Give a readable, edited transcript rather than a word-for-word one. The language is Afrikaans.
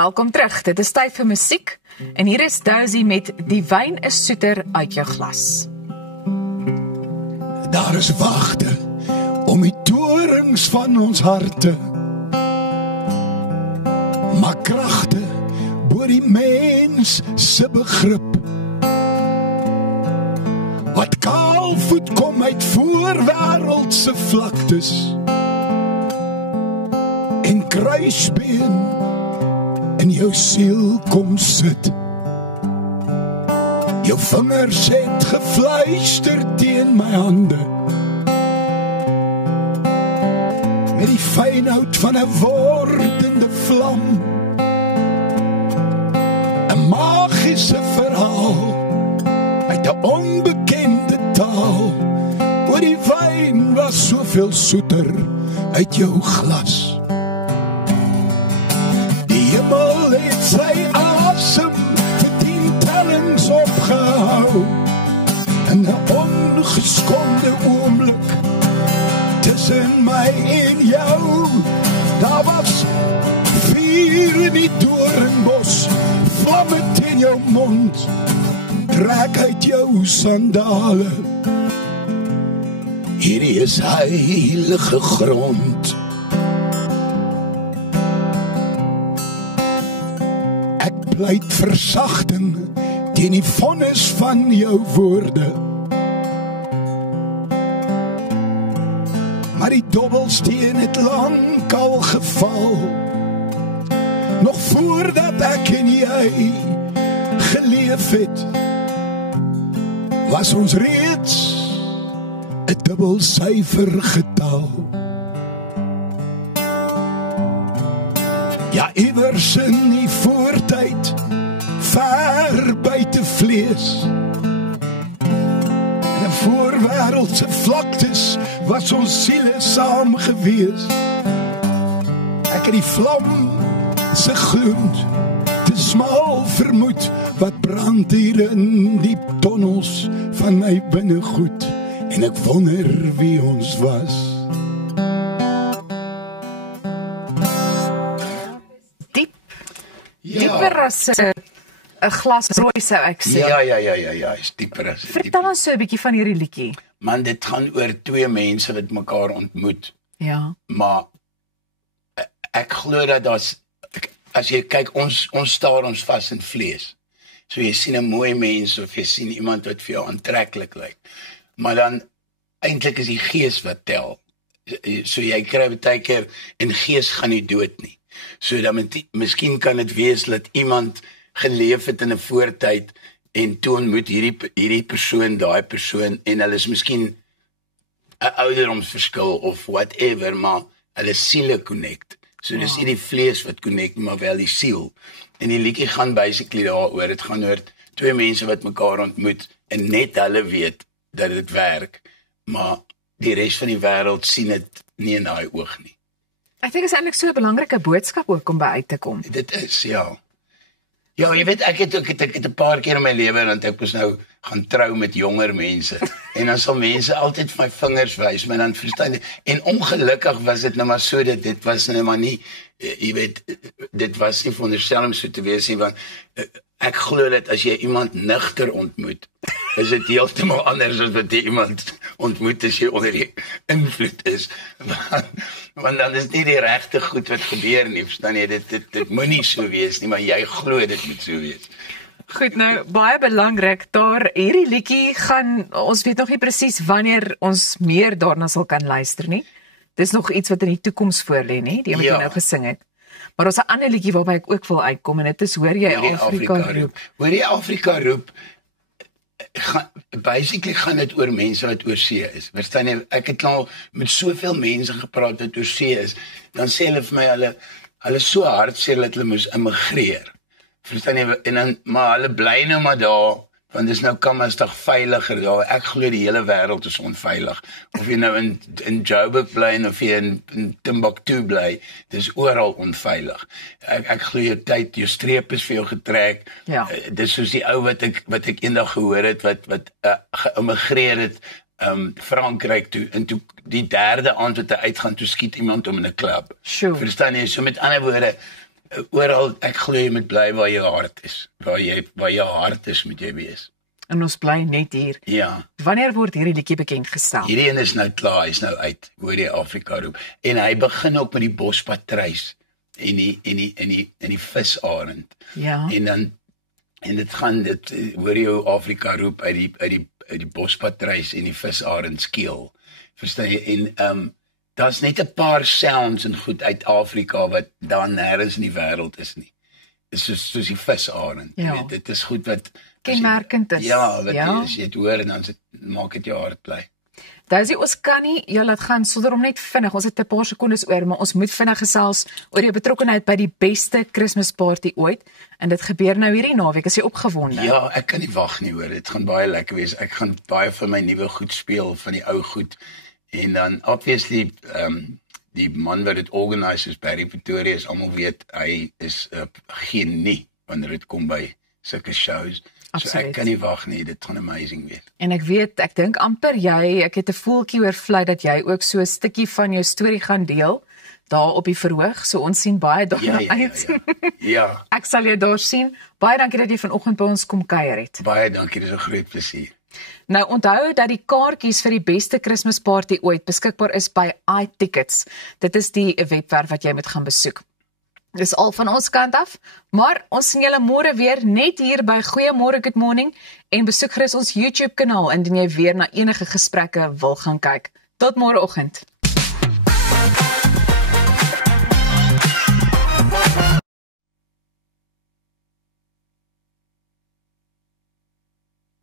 Welkom terug, dit is tyd vir musiek en hier is Dozy met Die wyn is soeter uit jou glas. Daar is wagte om die torings van ons harte, maar kragte bo die mens se begrip, wat kaalvoet kom uit voorwêreldse vlaktes en kruisbeen in jou siel kom sit. Jou vingers het gefluister teen my hande, met die fynhout van 'n wordende vlam, 'n magiese verhaal uit 'n onbekende taal, oor die wyn was soveel soeter uit jou glas. Die hemel het sy asem vir 10 tellings opgehou, in 'n ongeskonde oomblik tussen my en jou. Daar was vuur in die doornbos, vlamme teen jou mond, trek uit jou sandale. Hierdie is heilige grond. Ek pleit versagting teen die vonnis van jou woorde, maar die dobbelsteen het lank al geval. Nog voordat ek en jy geleef het, was ons reeds 'n dubbelsyfer getal. Ja, iewers in die voortyd, ver buite vlees, in 'n voorwêreldse vlaktes was ons siele saam gewees. Ek het die vlam se gloed te smal vermoed, wat brand hier in die tonnels van my binnegoed, en ek wonder wie ons was. Dieper as 'n glas rooi sou ek sê. Ja, is dieper as dit. Vertel ons so 'n bietjie van hierdie liedjie. Man, dit gaan oor 2 mense wat mekaar ontmoet. Ja. Maar ek glo dat as jy kyk, ons staar ons vas in vlees. So jy sien 'n mooi mens of jy sien iemand wat vir jou aantreklik lyk. Maar dan eintlik is die gees wat tel. So jy kry baie keer en gees gaan nie dood nie. So dan miskien kan dit wees dat iemand geleef het in 'n voortyd en toe ontmoet hierdie persoon, daai persoon, en hulle is miskien 'n ouderdomsverskil of whatever, maar hulle siele connect. So dis nie die vlees wat connect, maar wel die siel. En die liedjie gaan basically daaroor. Dit gaan oor 2 mense wat mekaar ontmoet en net hulle weet dat dit werk, maar die res van die wêreld sien dit nie in daai oog nie. Ek dink dit is eintlik so 'n belangrike boodskap ook om by uit te kom. Dit is, ja. Ja, jy weet, ek het 'n paar keer in my lewe, want ek moes nou gaan trou met jonger mense, en dan sal mense altyd vir my vingers wys, maar dan verstaan jy, en ongelukkig was dit nou maar so, dat dit was nou maar nie, jy weet, dit was nie veronderstel om so te wees nie, want ek glo dat as jy iemand nugter ontmoet, is dit heeltemal anders as wat jy iemand ontmoet as jy onder die invloed is, want dan is nie die regte goed wat gebeur nie, verstaan jy, dit moet nie so wees nie, maar jy glo dit moet so wees. Goed, nou, baie belangrik, hierdie liedjie gaan, ons weet nog nie presies wanneer ons meer daarna sal kan luister nie. Dis nog iets wat in die toekoms voorlê, nie, die wat jy nou gesing het. Maar ons 'n ander liedjie waarby ek ook wil uitkom, en dit is Hoor jy Afrika roep. Hoor jy Afrika roep, basically gaan dit oor mense wat oor see is. Verstaan jy, ek het al met soveel mense gepraat wat oor see is, dan sê hulle vir my, hulle so hartseer dat hulle moes immigreer. Verstaan jy, en dan, maar hulle bly nou maar daar, want dis nou Kammersdag veiliger daar. Ek glo die hele wêreld is onveilig. Of jy nou in Joburg bly of jy in Timbuktu bly, dis oral onveilig. Ek glo jou tyd, jou streep is vir jou getrek. Ja. Dis soos die ou wat ek eendag gehoor het wat geïmmigreer het Frankryk toe, en toe die derde aand wat hy uitgaan, toe skiet iemand hom in 'n klub. Sure. Verstaan jy? So met ander woorde, Oral, ek glo jy moet bly waar jou hart is. Waar jou hart is, moet jy wees. En ons bly net hier. Ja. Wanneer word hierdie liedjie bekend gestel? Hierdie een is nou klaar, hy's nou uit. Hoor die Afrika roep. En hy begin ook met die bospatruis en die visarend. Ja. En dit gaan hoor jy hoe Afrika roep uit die bospatruis en die visarend skeel. Verstaan jy? En daar's net 'n paar sounds en goed uit Afrika wat dan nêrens in die wêreld is nie. Dis soos die visarend. Ja. Jy weet, dit is goed wat Kenmerkend is. Ja, wat as jy dit hoor en dan maak dit jou hart bly. Daisy, ons kan nie jou laat gaan sonder om net vinnig, ons het 'n paar sekondes oor, maar ons moet vinnig gesels oor jou betrokkeheid by die beste Kersparty ooit. En dit gebeur nou hierdie naweek. Is jy opgewonde? Ja, ek kan nie wag nie hoor. Dit gaan baie lekker wees. Ek gaan baie van my nuwe goed speel, van die ou goed. En dan obviously die man wat dit organiseer, Barry Pretorius, almal weet hy is 'n genie wanneer dit kom by sulke shows. Absoluut. So ek kan nie wag nie, dit gaan amazing wees. En ek dink amper ek het 'n voeltjie oor vlei dat jy ook so 'n stukkie van jou storie gaan deel daar op die verhoog. So ons sien baie daarna uit. Ja. Ek sal jou daar sien. Baie dankie dat jy vanoggend by ons kom kuier het. Baie dankie, dis 'n groot plesier. Nou onthou dat die kaartjies vir die beste Kersparty ooit beskikbaar is by iTickets. Dit is die webwerf wat jy moet gaan besoek. Dis al van ons kant af, maar ons sien julle môre weer net hier by Goeiemôre Good Morning en besoek gerus ons YouTube kanaal indien jy weer na enige gesprekke wil gaan kyk. Tot môreoggend.